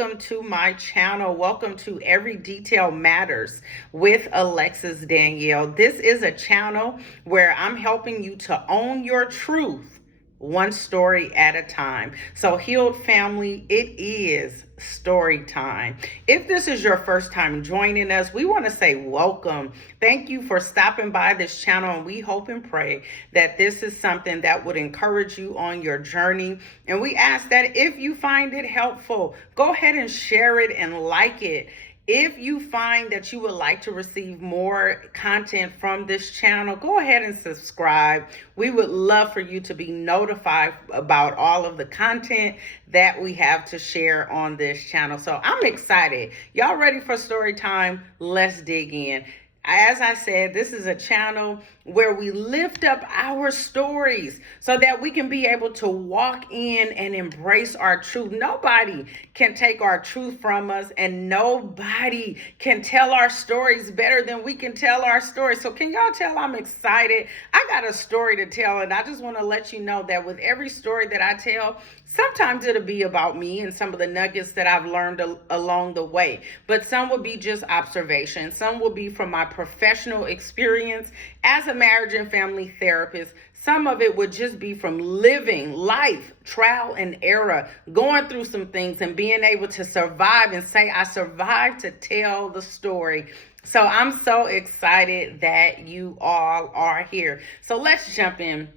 welcome to my channel. Welcome to Every Detail Matters with Alexis Danielle. This is a channel where I'm helping you to own your truth one story at a time. So healed family, it is story time. If this is your first time joining us, we want to say welcome. Thank you for stopping by this channel, and we hope and pray that this is something that would encourage you on your journey. And we ask that if you find it helpful, go ahead and share it and like it. If you find that you would like to receive more content from this channel, go ahead and subscribe. We would love for you to be notified about all of the content that we have to share on this channel. So I'm excited. Y'all ready for story time? Let's dig in. As I said, this is a channel where we lift up our stories so that we can be able to walk in and embrace our truth. Nobody can take our truth from us, and nobody can tell our stories better than we can tell our stories. So can y'all tell I'm excited? I got a story to tell, and I just want to let you know that with every story that I tell, sometimes it'll be about me and some of the nuggets that I've learned along the way. But some will be just observation. Some will be from my professional experience as a marriage and family therapist. Some of it would just be from living life, trial and error, going through some things and being able to survive and say, I survived to tell the story. So I'm so excited that you all are here. So let's jump in.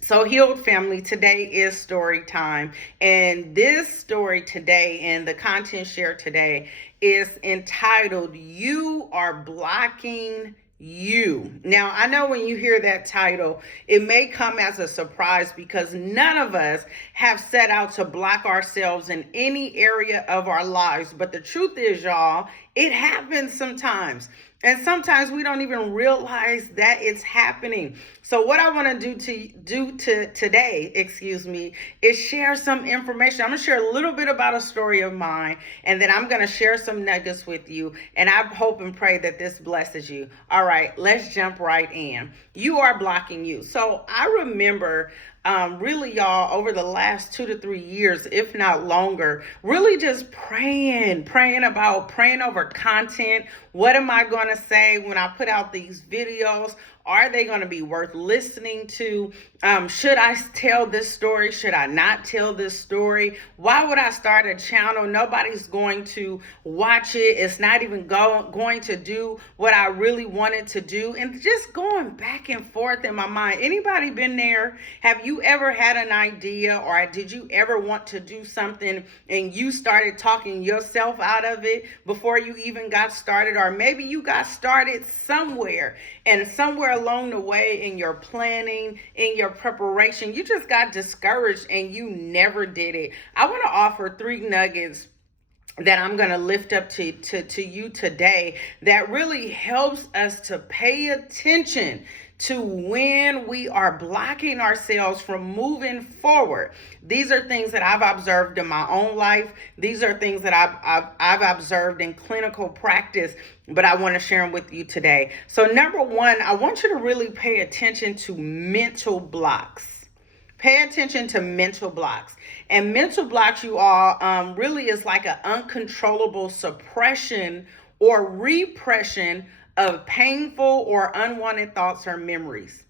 So healed family, today is story time. And this story today and the content shared today is entitled, You Are Blocking You. Now, I know when you hear that title, it may come as a surprise because none of us have set out to block ourselves in any area of our lives. But the truth is, y'all, it happens sometimes. And sometimes we don't even realize that it's happening. So what I want to do today, is share some information. I'm going to share a little bit about a story of mine, and then I'm going to share some nuggets with you. And I hope and pray that this blesses you. All right, let's jump right in. You are blocking you. So I remember really, y'all, over the last 2 to 3 years, if not longer, really just praying over content. What am I going to say when I put out these videos? Are they going to be worth listening to? Should I tell this story? Should I not tell this story? Why would I start a channel? Nobody's going to watch it. It's not even going to do what I really wanted to do. And just going back and forth in my mind. Anybody been there? Have you ever had an idea, or did you ever want to do something and you started talking yourself out of it before you even got started? Or maybe you got started somewhere, and somewhere along the way in your planning, in your preparation, you just got discouraged and you never did it. I want to offer 3 nuggets that I'm going to lift up to you today that really helps us to pay attention to when we are blocking ourselves from moving forward. These are things that I've observed in my own life. These are things that I've observed in clinical practice, but I want to share them with you today. So number 1, I want you to really pay attention to mental blocks. Pay attention to mental blocks. And mental blocks, you all, really is like an uncontrollable suppression or repression of painful or unwanted thoughts or memories.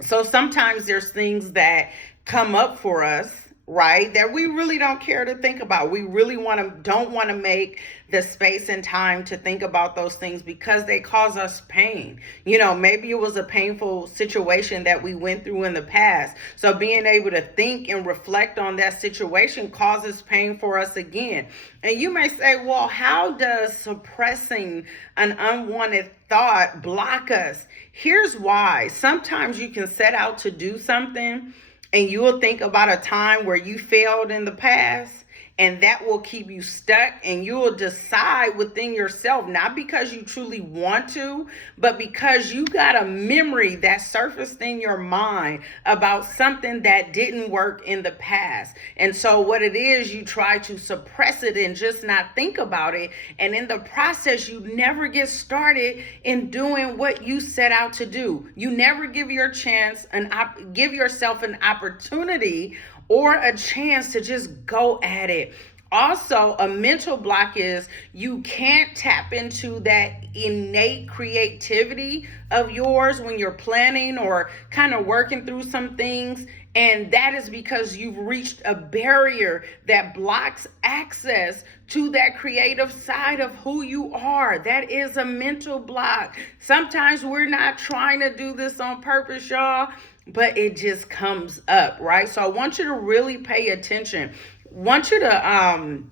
So sometimes there's things that come up for us, right, that we really don't care to think about. We really don't want to make the space and time to think about those things because they cause us pain. You know, maybe it was a painful situation that we went through in the past. So being able to think and reflect on that situation causes pain for us again. And you may say, well, how does suppressing an unwanted thought block us? Here's why. Sometimes you can set out to do something and you will think about a time where you failed in the past, and that will keep you stuck, and you will decide within yourself, not because you truly want to, but because you got a memory that surfaced in your mind about something that didn't work in the past. And so what it is, you try to suppress it and just not think about it. And in the process, you never get started in doing what you set out to do. You never give yourself an opportunity or a chance to just go at it. Also, a mental block is you can't tap into that innate creativity of yours when you're planning or kind of working through some things. And that is because you've reached a barrier that blocks access to that creative side of who you are. That is a mental block. Sometimes we're not trying to do this on purpose, y'all, but it just comes up, right? So I want you to really pay attention. Want you to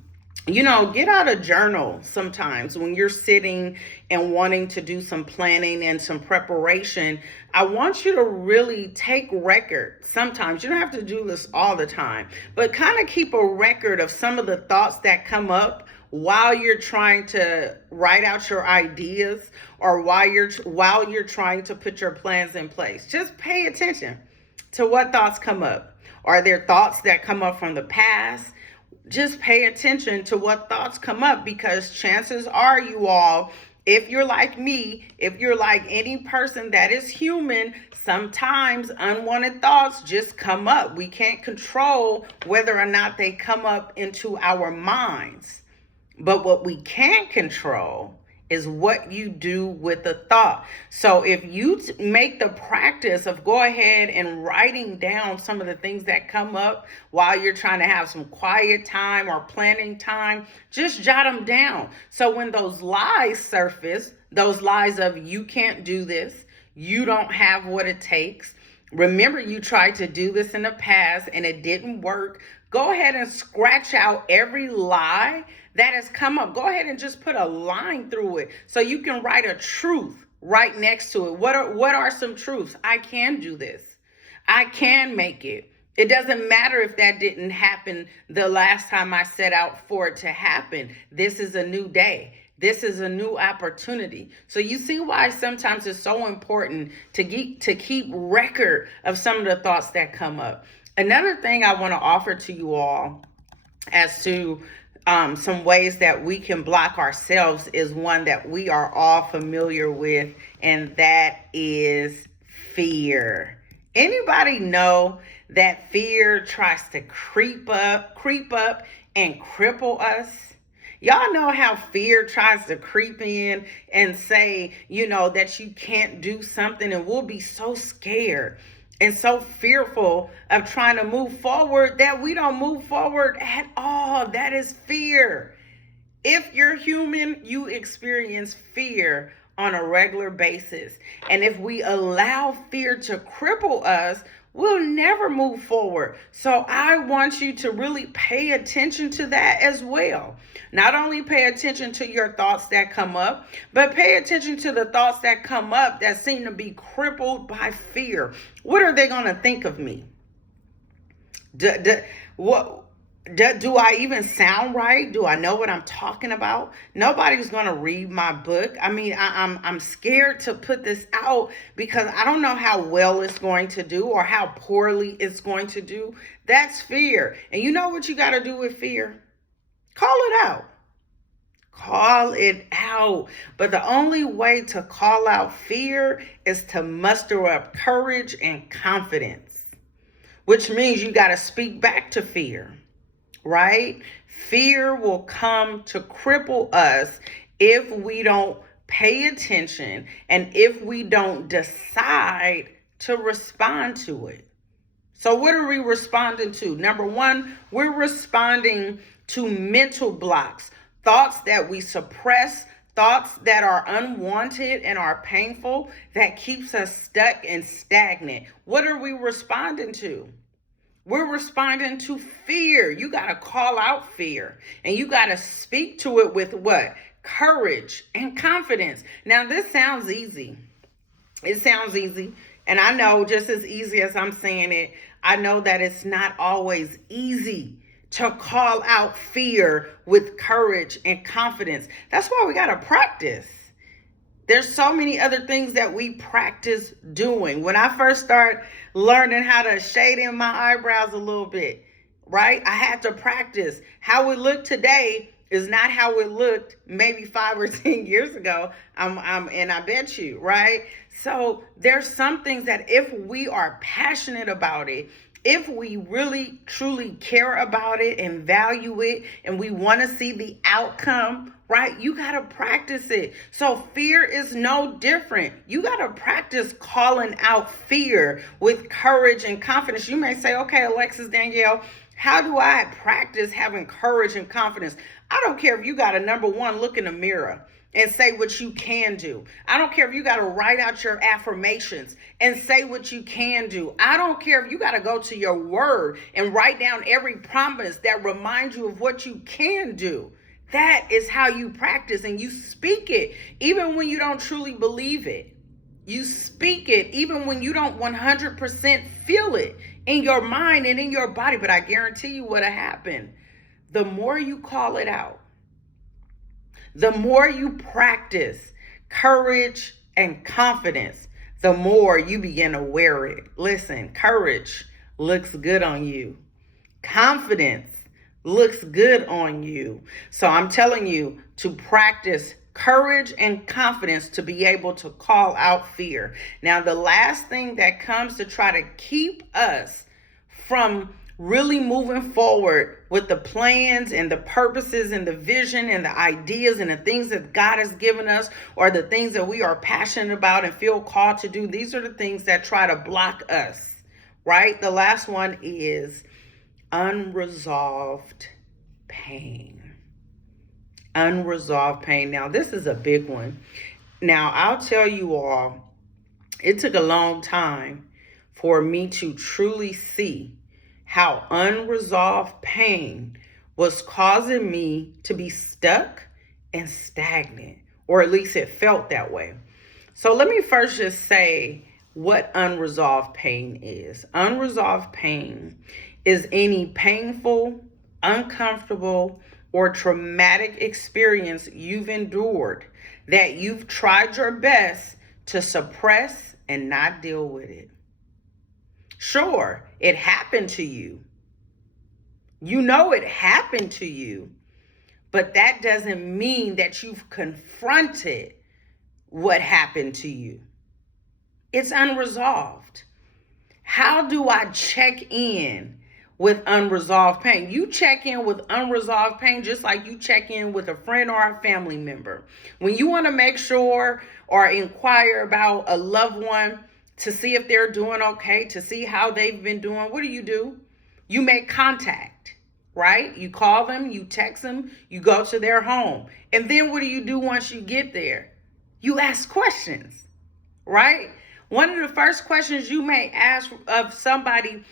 get out a journal sometimes when you're sitting and wanting to do some planning and some preparation. I want you to really take record. Sometimes you don't have to do this all the time, but kind of keep a record of some of the thoughts that come up while you're trying to write out your ideas or while you're trying to put your plans in place. Just pay attention to what thoughts come up. Are there thoughts that come up from the past? Just pay attention to what thoughts come up, because chances are, you all, if you're like me, if you're like any person that is human, sometimes unwanted thoughts just come up. We can't control whether or not they come up into our minds. But what we can control is what you do with the thought. So if you make the practice of go ahead and writing down some of the things that come up while you're trying to have some quiet time or planning time, just jot them down. So when those lies surface, those lies of you can't do this, you don't have what it takes, remember you tried to do this in the past and it didn't work, go ahead and scratch out every lie that has come up. Go ahead and just put a line through it so you can write a truth right next to it. What are some truths? I can do this. I can make it. It doesn't matter if that didn't happen the last time I set out for it to happen. This is a new day. This is a new opportunity. So you see why sometimes it's so important to keep record of some of the thoughts that come up. Another thing I want to offer to you all as to some ways that we can block ourselves is one that we are all familiar with, and that is fear. Anybody know that fear tries to creep up and cripple us? Y'all know how fear tries to creep in and say, that you can't do something, and we'll be so scared and so fearful of trying to move forward that we don't move forward at all. That is fear. If you're human, you experience fear on a regular basis. And if we allow fear to cripple us, we'll never move forward. So I want you to really pay attention to that as well. Not only pay attention to your thoughts that come up, but pay attention to the thoughts that come up that seem to be crippled by fear. What are they going to think of me? Do I even sound right? Do I know what I'm talking about? Nobody's going to read my book. I mean, I'm scared to put this out because I don't know how well it's going to do or how poorly it's going to do. That's fear. And you know what you got to do with fear? Call it out. Call it out. But the only way to call out fear is to muster up courage and confidence, which means you got to speak back to fear. Right? Fear will come to cripple us if we don't pay attention and if we don't decide to respond to it. So what are we responding to? Number one, we're responding to mental blocks, thoughts that we suppress, thoughts that are unwanted and are painful, that keeps us stuck and stagnant. What are we responding to? We're responding to fear. You got to call out fear, and you got to speak to it with what? Courage and confidence. Now, this sounds easy. It sounds easy. And I know just as easy as I'm saying it, I know that it's not always easy to call out fear with courage and confidence. That's why we got to practice. There's so many other things that we practice doing. When I first started learning how to shade in my eyebrows a little bit, right? I had to practice. How it looked today is not how it looked maybe 5 or 10 years ago. And I bet you, right? So there's some things that if we are passionate about it, if we really truly care about it and value it and we want to see the outcome, right? You got to practice it. So fear is no different. You got to practice calling out fear with courage and confidence. You may say, okay, Alexis Danielle, how do I practice having courage and confidence? I don't care if you got to, number one, look in the mirror and say what you can do. I don't care if you got to write out your affirmations and say what you can do. I don't care if you got to go to your word and write down every promise that reminds you of what you can do. That is how you practice, and you speak it even when you don't truly believe it. You speak it even when you don't 100% feel it in your mind and in your body. But I guarantee you what'll happen. The more you call it out, the more you practice courage and confidence, the more you begin to wear it. Listen, courage looks good on you. Confidence looks good on you. So I'm telling you to practice courage and confidence to be able to call out fear. Now, the last thing that comes to try to keep us from really moving forward with the plans and the purposes and the vision and the ideas and the things that God has given us, or the things that we are passionate about and feel called to do. These are the things that try to block us, right? The last one is unresolved pain. Unresolved pain. Now, this is a big one. Now, I'll tell you all, it took a long time for me to truly see how unresolved pain was causing me to be stuck and stagnant, or at least it felt that way. So let me first just say what unresolved pain is. Unresolved pain is any painful, uncomfortable, or traumatic experience you've endured that you've tried your best to suppress and not deal with it. Sure, it happened to you. You know it happened to you, but that doesn't mean that you've confronted what happened to you. It's unresolved. How do I check in with unresolved pain? You check in with unresolved pain just like you check in with a friend or a family member. When you want to make sure or inquire about a loved one to see if they're doing okay, to see how they've been doing, what do? You make contact, right? You call them, you text them, you go to their home. And then what do you do once you get there? You ask questions, right? One of the first questions you may ask of somebody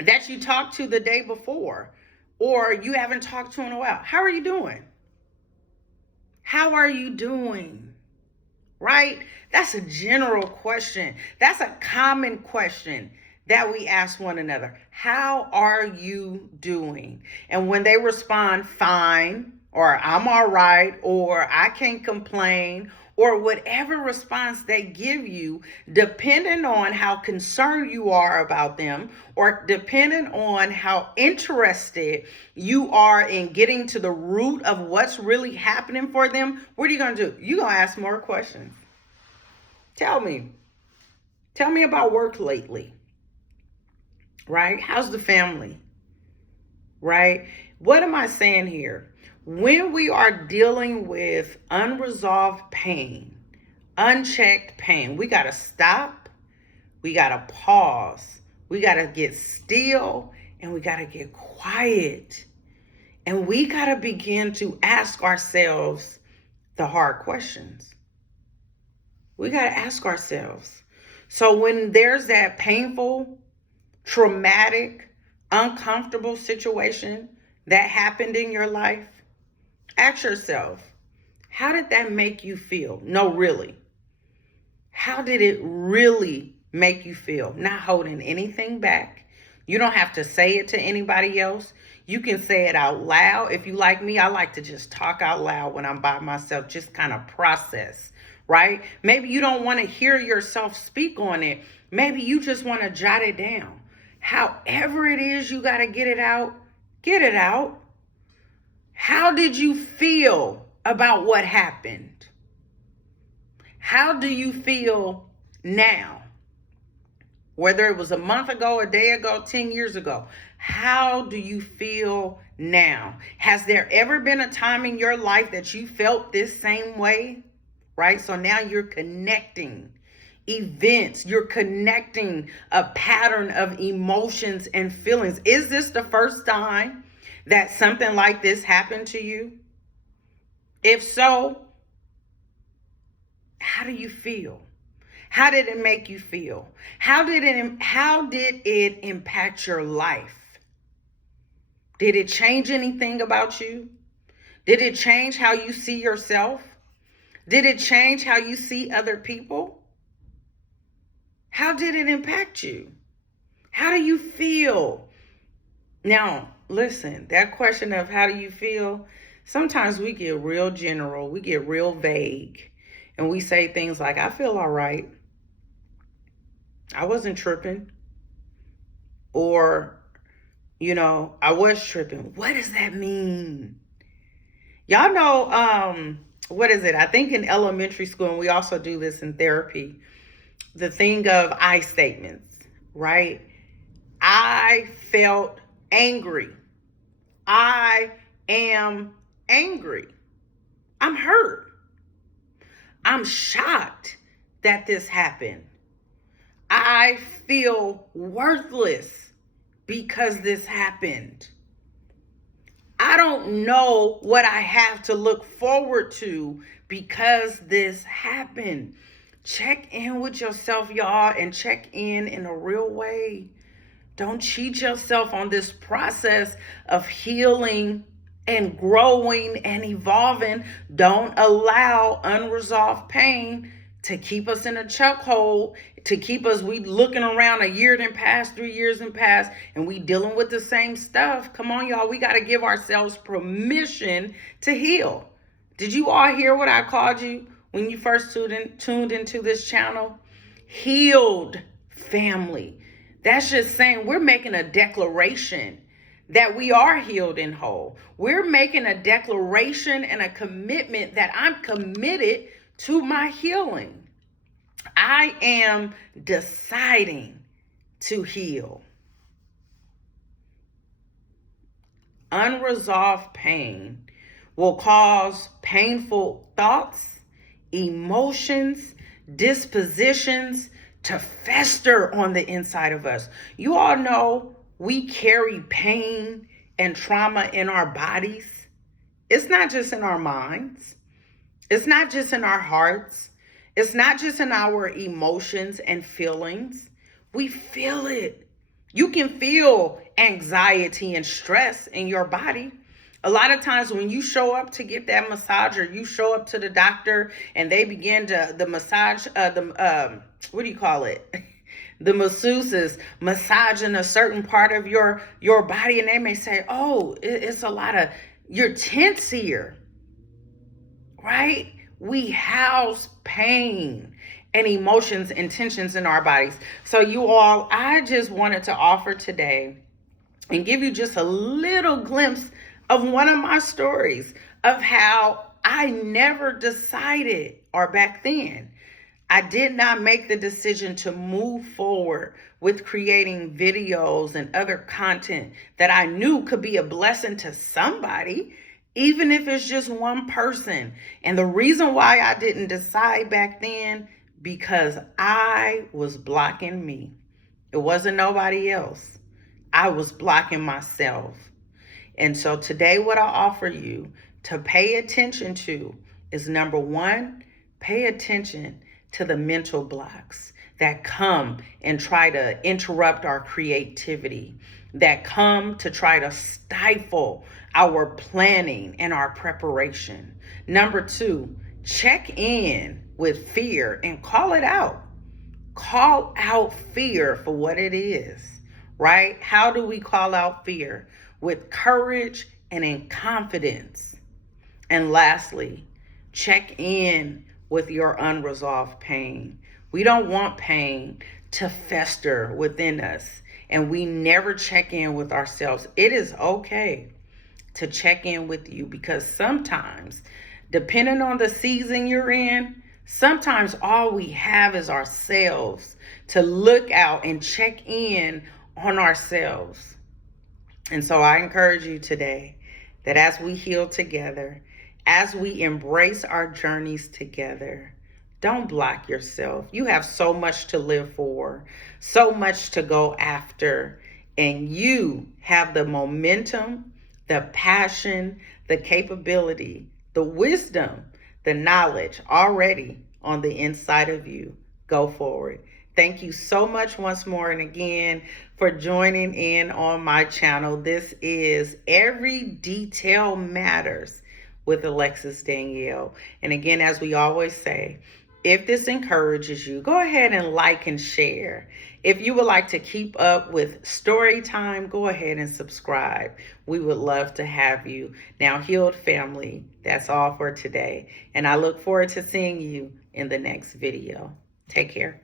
that you talked to the day before, or you haven't talked to in a while: how are you doing? How are you doing? Right? That's a general question. That's a common question that we ask one another. How are you doing? And when they respond, fine, or I'm all right, or I can't complain, or whatever response they give you, depending on how concerned you are about them, or depending on how interested you are in getting to the root of what's really happening for them, what are you going to do? You're going to ask more questions. Tell me about work lately, right? How's the family, right? What am I saying here? When we are dealing with unresolved pain, unchecked pain, we got to stop, we got to pause, we got to get still, and we got to get quiet. And we got to begin to ask ourselves the hard questions. We got to ask ourselves. So when there's that painful, traumatic, uncomfortable situation that happened in your life, ask yourself, how did that make you feel? No, really. How did it really make you feel? Not holding anything back. You don't have to say it to anybody else. You can say it out loud. If you like me, I like to just talk out loud when I'm by myself, just kind of process, right? Maybe you don't want to hear yourself speak on it. Maybe you just want to jot it down. However it is you got to get it out, get it out. How did you feel about what happened? How do you feel now? Whether it was a month ago, a day ago, 10 years ago, how do you feel now? Has there ever been a time in your life that you felt this same way? Right? So now you're connecting events, you're connecting a pattern of emotions and feelings. Is this the first time that something like this happened to you? If so, how do you feel? How did it make you feel? How did it impact your life? Did it change anything about you? Did it change how you see yourself? Did it change how you see other people? How did it impact you? How do you feel? Now, listen, that question of how do you feel, sometimes we get real general, we get real vague, and we say things like, I feel all right. I wasn't tripping. Or, I was tripping. What does that mean? Y'all know, what is it? I think in elementary school, and we also do this in therapy, the thing of I statements, right? I felt angry. I am angry. I'm hurt. I'm shocked that this happened. I feel worthless because this happened. I don't know what I have to look forward to because this happened. Check in with yourself, y'all, and check in a real way. Don't cheat yourself on this process of healing and growing and evolving. Don't allow unresolved pain to keep us in a chokehold, to keep us, we looking around a year then past, 3 years and past, and we dealing with the same stuff. Come on, y'all. We got to give ourselves permission to heal. Did you all hear what I called you when you first tuned into this channel? Healed family. That's just saying we're making a declaration that we are healed and whole. We're making a declaration and a commitment that I'm committed to my healing. I am deciding to heal. Unresolved pain will cause painful thoughts, emotions, dispositions to fester on the inside of us. You all know we carry pain and trauma in our bodies. It's not just in our minds. It's not just in our hearts. It's not just in our emotions and feelings. We feel it. You can feel anxiety and stress in your body. A lot of times when you show up to get that massage, or you show up to the doctor and they begin to the massage, what do you call it? The masseuse is massaging a certain part of your body, and they may say, oh, it's a lot of, you're tense here, right? We house pain and emotions and tensions in our bodies. So you all, I just wanted to offer today and give you just a little glimpse of one of my stories of how I never decided, or back then, I did not make the decision to move forward with creating videos and other content that I knew could be a blessing to somebody, even if it's just one person. And the reason why I didn't decide back then, because I was blocking me. It wasn't nobody else. I was blocking myself. And so today, what I offer you to pay attention to is, number one, pay attention to the mental blocks that come and try to interrupt our creativity, that come to try to stifle our planning and our preparation. Number two, check in with fear and call it out. Call out fear for what it is, right? How do we call out fear? With courage and in confidence. And lastly, check in with your unresolved pain. We don't want pain to fester within us, and we never check in with ourselves. It is okay to check in with you, because sometimes, depending on the season you're in, sometimes all we have is ourselves to look out and check in on ourselves. And so I encourage you today that as we heal together, as we embrace our journeys together, don't block yourself. You have so much to live for, so much to go after, and you have the momentum, the passion, the capability, the wisdom, the knowledge already on the inside of you. Go forward. Thank you so much once more and again for joining in on my channel. This is Every Detail Matters with Alexis Danielle. And again, as we always say, if this encourages you, go ahead and like and share. If you would like to keep up with story time, go ahead and subscribe. We would love to have you. Now, Healed Family, that's all for today. And I look forward to seeing you in the next video. Take care.